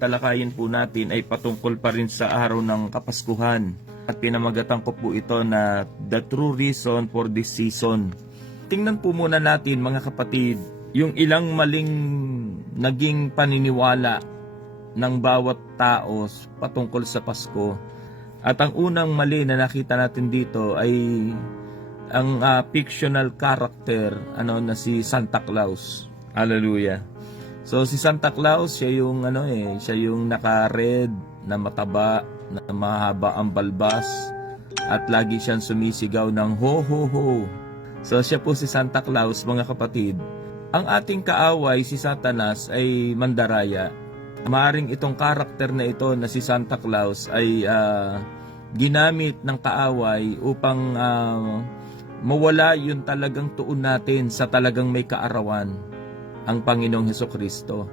talakayin po natin ay patungkol pa rin sa araw ng Kapaskuhan. At pinamagatan ko po ito na The True Reason for this Season. Tingnan po muna natin mga kapatid, yung ilang maling naging paniniwala ng bawat tao patungkol sa Pasko. At ang unang mali na nakita natin dito ay ang fictional character na si Santa Claus. Hallelujah. So si Santa Claus, siya yung naka-red na mataba, na mahaba ang balbas, at lagi siyang sumisigaw ng ho ho ho. So siya po si Santa Claus, mga kapatid. Ang ating kaaway si Satanas ay mandaraya. Maaring itong karakter na ito na si Santa Claus ay ginamit ng kaaway upang mawala yung talagang tuon natin sa talagang may kaarawan, ang Panginoong Hesukristo.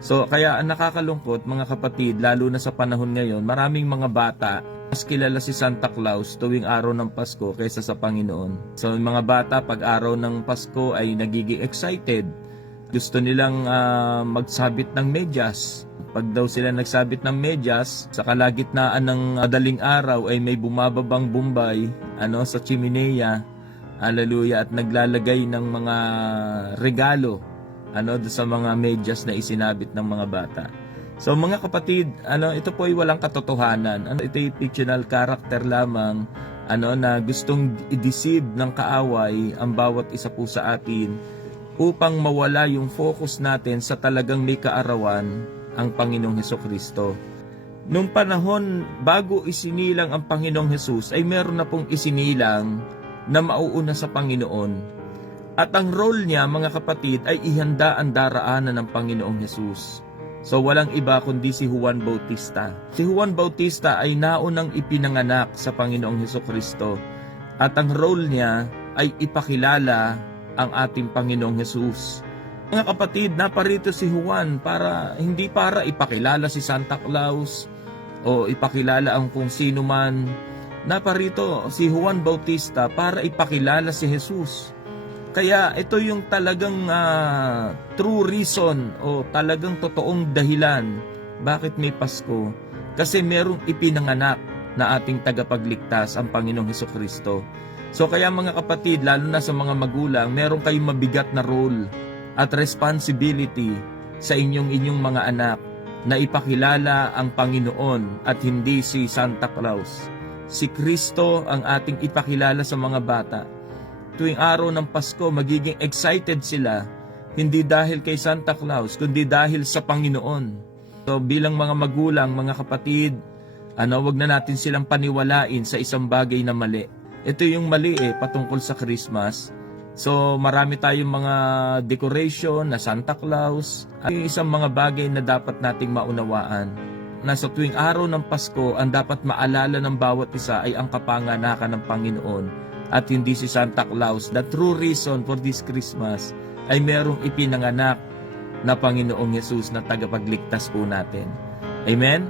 So kaya ang nakakalungkot mga kapatid, lalo na sa panahon ngayon, maraming mga bata mas kilala si Santa Claus tuwing araw ng Pasko kaysa sa Panginoon. So yung mga bata pag araw ng Pasko ay nagiging excited. Gusto nilang magsabit ng medyas. Pag daw sila nagsabit ng medyas, sa kalagitnaan ng madaling araw ay may bumababang Bombay sa chimenea. Hallelujah, at naglalagay ng mga regalo sa mga medyas na isinabit ng mga bata. So mga kapatid, ito po ay walang katotohanan. Ito ay fictional character lamang na gustong i-deceive ng kaaway ang bawat isa po sa atin upang mawala yung focus natin sa talagang may kaarawan, ang Panginoong Hesukristo. Nung panahon bago isinilang ang Panginoong Hesus ay meron na pong isinilang na mauuna sa Panginoon. At ang role niya mga kapatid ay ihanda ang daraanan ng Panginoong Hesus. So walang iba kundi si Juan Bautista. Si Juan Bautista ay naunang ipinanganak sa Panginoong Hesukristo. At ang role niya ay ipakilala ang ating Panginoong Hesus. Mga kapatid, naparito si Juan hindi para ipakilala si Santa Claus o ipakilala ang kung sino man. Naparito si Juan Bautista para ipakilala si Jesus. Kaya ito yung talagang true reason o talagang totoong dahilan bakit may Pasko. Kasi merong ipinanganak na ating tagapagligtas, ang Panginoong Hesukristo. So kaya mga kapatid, lalo na sa mga magulang, meron kayong mabigat na role at responsibility sa inyong mga anak na ipakilala ang Panginoon at hindi si Santa Claus. Si Kristo ang ating ipakilala sa mga bata. Tuwing araw ng Pasko, magiging excited sila, hindi dahil kay Santa Claus, kundi dahil sa Panginoon. So bilang mga magulang, mga kapatid, wag na natin silang paniwalain sa isang bagay na mali. Ito yung mali patungkol sa Christmas. So marami tayong mga decoration na Santa Claus. Yung isang mga bagay na dapat nating maunawaan. Na sa tuwing araw ng Pasko, ang dapat maalala ng bawat isa ay ang kapanganakan ng Panginoon at hindi si Santa Claus. The true reason for this Christmas ay merong ipinanganak na Panginoong Hesus na tagapagligtas po natin. Amen?